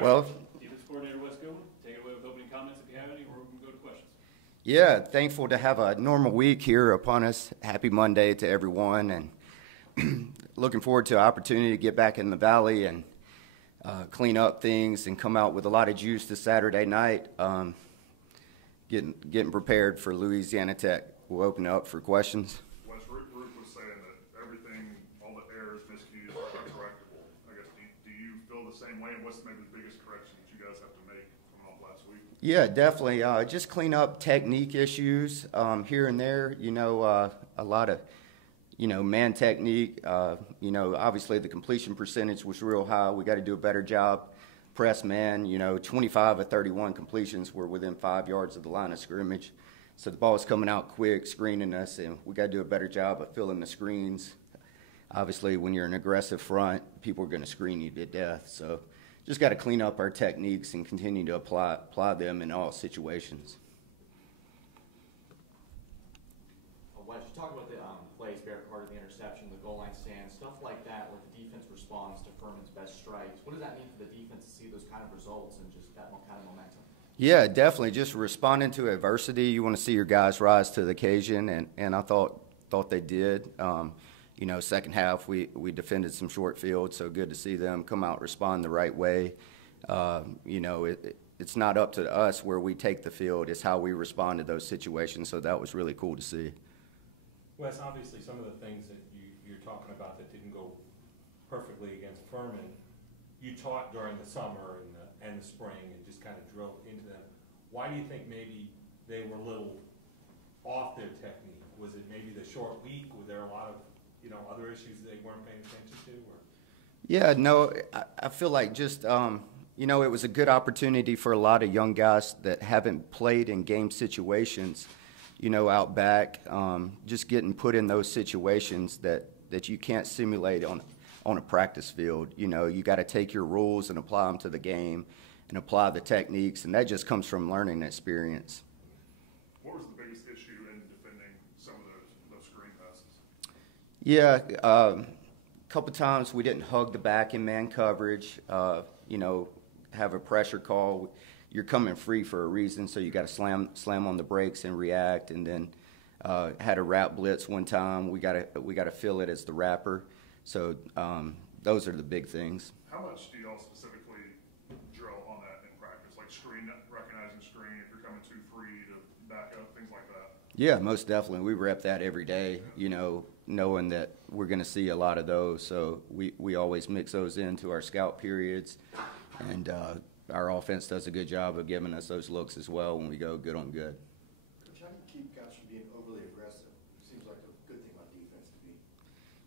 Well, Defense coordinator Wes Goodwin, take it away with opening comments if you have any, or we can go to questions. yeah, thankful to have a normal week here upon us. Happy Monday to everyone, and looking forward to an opportunity to get back in the Valley and clean up things and come out with a lot of juice this Saturday night. Getting prepared for Louisiana Tech. We'll open it up for questions. Wes, Rick was saying that everything, all the errors, miscues are correctable. I guess, do you feel the same way? And what's maybe the biggest correction that you guys have to make coming off last week? Yeah, definitely. Just clean up technique issues here and there. A lot of, man technique. Obviously the completion percentage was real high. We got to do a better job. Press man, 25 of 31 completions were within 5 yards of the line of scrimmage. So the ball was coming out quick, screening us, and we got to do a better job of filling the screens. Obviously, when you're an aggressive front, people are going to screen you to death. So just got to clean up our techniques and continue to apply them in all situations. Wes, you talk about the plays, Barrett Carter, the interception, the goal line stand, stuff like that, where the defense responds to Furman's best strikes. What does that mean for the defense to see those kind of results and just that kind of momentum? Yeah, definitely. Just responding to adversity. You want to see your guys rise to the occasion, and I thought they did. Second half we defended some short field, so good to see them come out, respond the right way. It's not up to us where we take the field. It's how we respond to those situations, so that was really cool to see. Wes, obviously some of the things that you're talking about that didn't go perfectly against Furman, you taught during the summer and the spring and just kind of drilled into them. Why do you think maybe they were a little off their technique? Was it maybe the short week? Were there a lot of other issues they weren't paying attention to? Or? Yeah, no, I feel like just it was a good opportunity for a lot of young guys that haven't played in game situations. Out back, just getting put in those situations that you can't simulate on a practice field. You got to take your rules and apply them to the game and apply the techniques, and that just comes from learning experience. What was the biggest issue in defending some of those screen passes? Yeah, a couple times we didn't hug the back in man coverage, have a pressure call. You're coming free for a reason, so you got to slam on the brakes and react. And then had a wrap blitz one time. We got to feel it as the wrapper. So those are the big things. How much do y'all specifically drill on that in practice, like recognizing screen if you're coming too free to back up, things like that? Yeah, most definitely. We rep that every day. Knowing that we're going to see a lot of those. So we always mix those into our scout periods, and our offense does a good job of giving us those looks as well when we go good on good. Coach, how do you keep guys from being overly aggressive? It seems like a good thing on defense to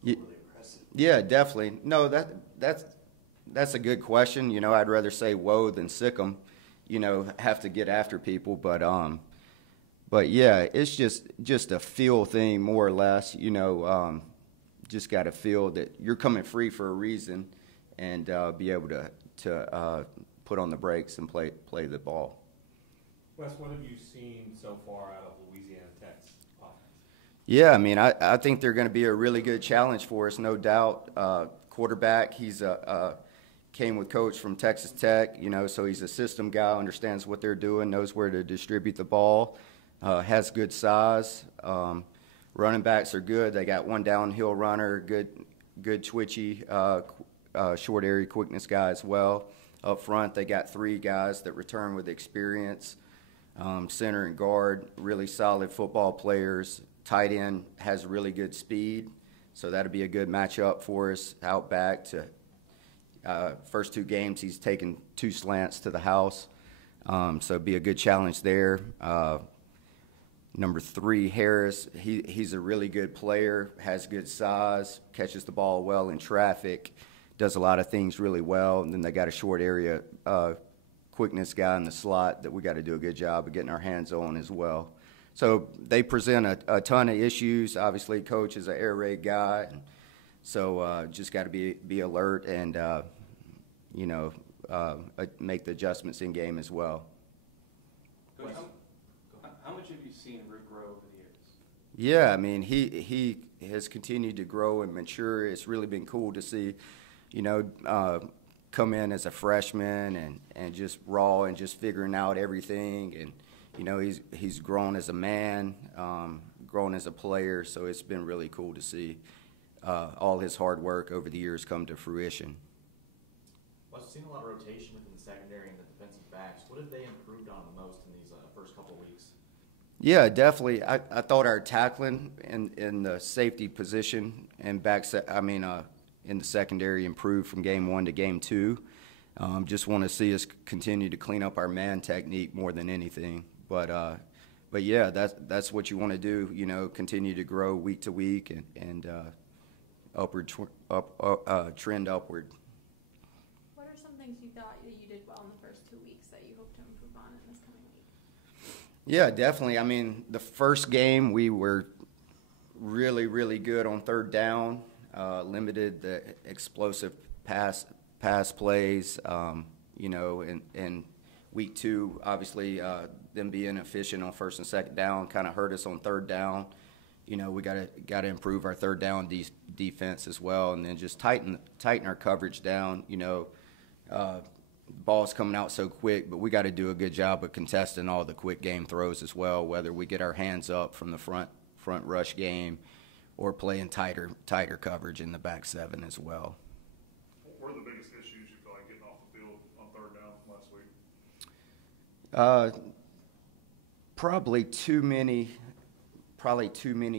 be overly aggressive. Yeah, definitely. No, that's a good question. I'd rather say whoa than sick 'em. Have to get after people, but yeah, it's just a feel thing more or less. Just got to feel that you're coming free for a reason, and be able to put on the brakes and play the ball. Wes, what have you seen so far out of Louisiana Tech's offense? Yeah, I think they're going to be a really good challenge for us, no doubt. Quarterback, he's came with coach from Texas Tech, so he's a system guy, understands what they're doing, knows where to distribute the ball, has good size. Running backs are good. They got one downhill runner, good twitchy, short area quickness guy as well. Up front, they got 3 guys that return with experience. Center and guard, really solid football players. Tight end has really good speed, so that'll be a good matchup for us out back. First 2 games, he's taken 2 slants to the house, so it'll be a good challenge there. Number 3, Harris, he's a really good player, has good size, catches the ball well in traffic, does a lot of things really well. And then they got a short area quickness guy in the slot that we got to do a good job of getting our hands on as well. So they present a ton of issues. Obviously, coach is an air raid guy, so just got to be alert and make the adjustments in game as well. Coach, how much have you seen Rick grow over the years? Yeah, he has continued to grow and mature. It's really been cool to see. come in as a freshman and just raw and just figuring out everything. And, you know, he's grown as a man, grown as a player, so it's been really cool to see all his hard work over the years come to fruition. Well, I've seen a lot of rotation within the secondary and the defensive backs. What have they improved on the most in these first couple of weeks? Yeah, definitely. I thought our tackling in the safety position and in the secondary improved from game 1 to game 2. Just want to see us continue to clean up our man technique more than anything. But yeah, that's what you want to do. You know, continue to grow week to week and trend upward. What are some things you thought that you did well in the first 2 weeks that you hope to improve on in this coming week? Yeah, definitely. I mean, the first game we were really, really good on third down, limited the explosive pass plays. You know, in week 2, obviously, them being efficient on first and second down kind of hurt us on third down. You know, we got to improve our third down defense as well, and then just tighten our coverage down. You know, ball's coming out so quick, but we got to do a good job of contesting all the quick game throws as well, whether we get our hands up from the front rush game or playing tighter coverage in the back 7 as well. What were the biggest issues you feel like getting off the field on third down last week? Probably too many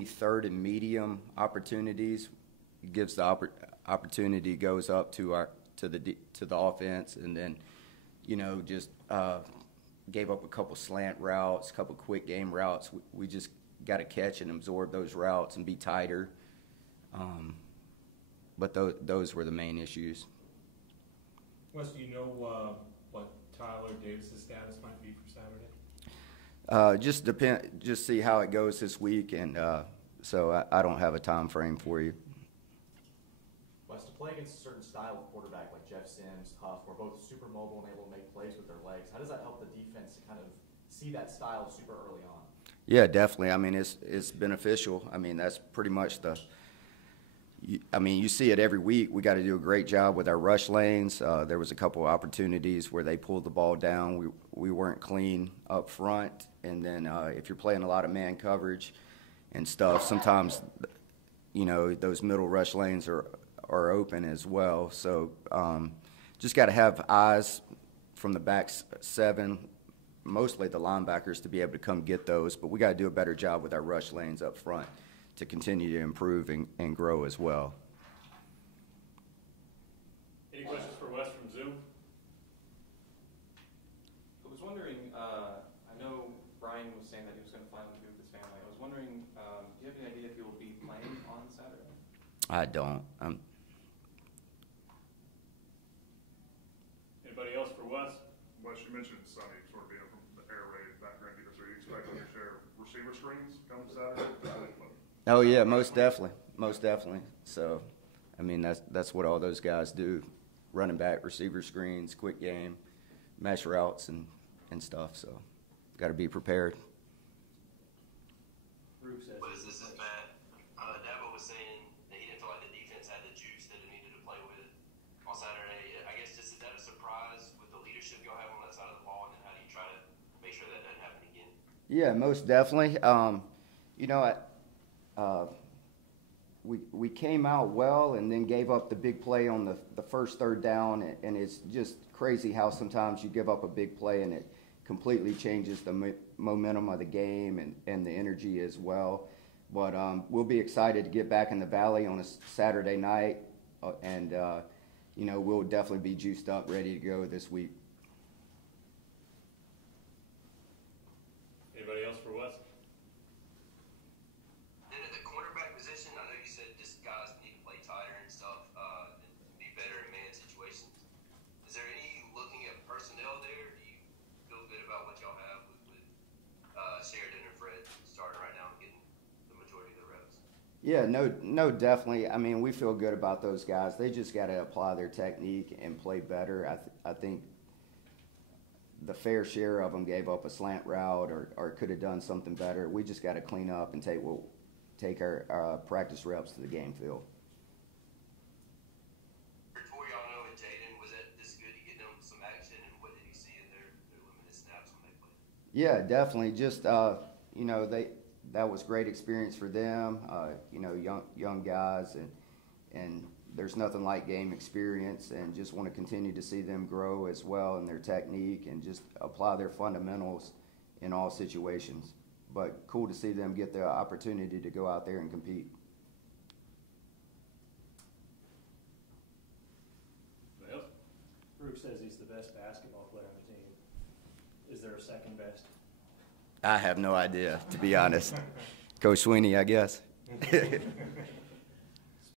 third and medium opportunities. It gives the opportunity goes up to the offense, and then, you know, just gave up a couple slant routes, a couple quick game routes. We just got to catch and absorb those routes and be tighter. But those were the main issues. Wes, do you know what Tyler Davis's status might be for Saturday? Just see how it goes this week, and so I don't have a time frame for you. Wes, to play against a certain style of quarterback like Jeff Sims, Huff, who are both super mobile and able to make plays with their legs, how does that help the defense to kind of see that style super early on? Yeah, definitely. I mean, it's beneficial. I mean, that's pretty much you see it every week. We got to do a great job with our rush lanes. There was a couple of opportunities where they pulled the ball down. We weren't clean up front. And then if you're playing a lot of man coverage and stuff, sometimes, you know, those middle rush lanes are open as well. So just got to have eyes from the back 7, mostly the linebackers, to be able to come get those. But we got to do a better job with our rush lanes up front to continue to improve and grow as well. Any questions for Wes from Zoom? I was wondering, I know Brian was saying that he was going to finally be with his family. I was wondering, do you have any idea if he will be playing on Saturday? I don't. Anybody else for Wes? Wes, you mentioned Sonny sort of being from the air raid background. Are you expecting to share receiver screens come Saturday? Oh yeah, most definitely. So, I mean, that's what all those guys do: running back, receiver screens, quick game, mesh routes, and stuff. So, got to be prepared. What is this is Matt? Dabo was saying that he didn't feel like the defense had the juice that it needed to play with on Saturday. I guess just is that a surprise with the leadership y'all have on that side of the ball, and then how do you try to make sure that doesn't happen again? Yeah, most definitely. You know, we came out well and then gave up the big play on the first third down, and it's just crazy how sometimes you give up a big play and it completely changes the momentum of the game and the energy as well. But we'll be excited to get back in the Valley on a Saturday night, and you know, we'll definitely be juiced up, ready to go this week. Anybody else for Wes? Then at the quarterback position, I know you said just guys need to play tighter and stuff, and be better in man situations. Is there any looking at personnel there? Do you feel good about what y'all have with Sheridan and Fred starting right now and getting the majority of the reps? Yeah, no, definitely. I mean, we feel good about those guys. They just got to apply their technique and play better. I think the fair share of them gave up a slant route or could have done something better. We just got to clean up and take our practice reps to the game field. For y'all know, and Jaden, was it this Yeah, definitely. Just you know, that was great experience for them. You know, young guys, and there's nothing like game experience, and just want to continue to see them grow as well in their technique and just apply their fundamentals in all situations. But cool to see them get the opportunity to go out there and compete. Anybody else? Brooks says he's the best basketball player on the team. Is there a second best? I have no idea, to be honest. Coach Sweeney, I guess.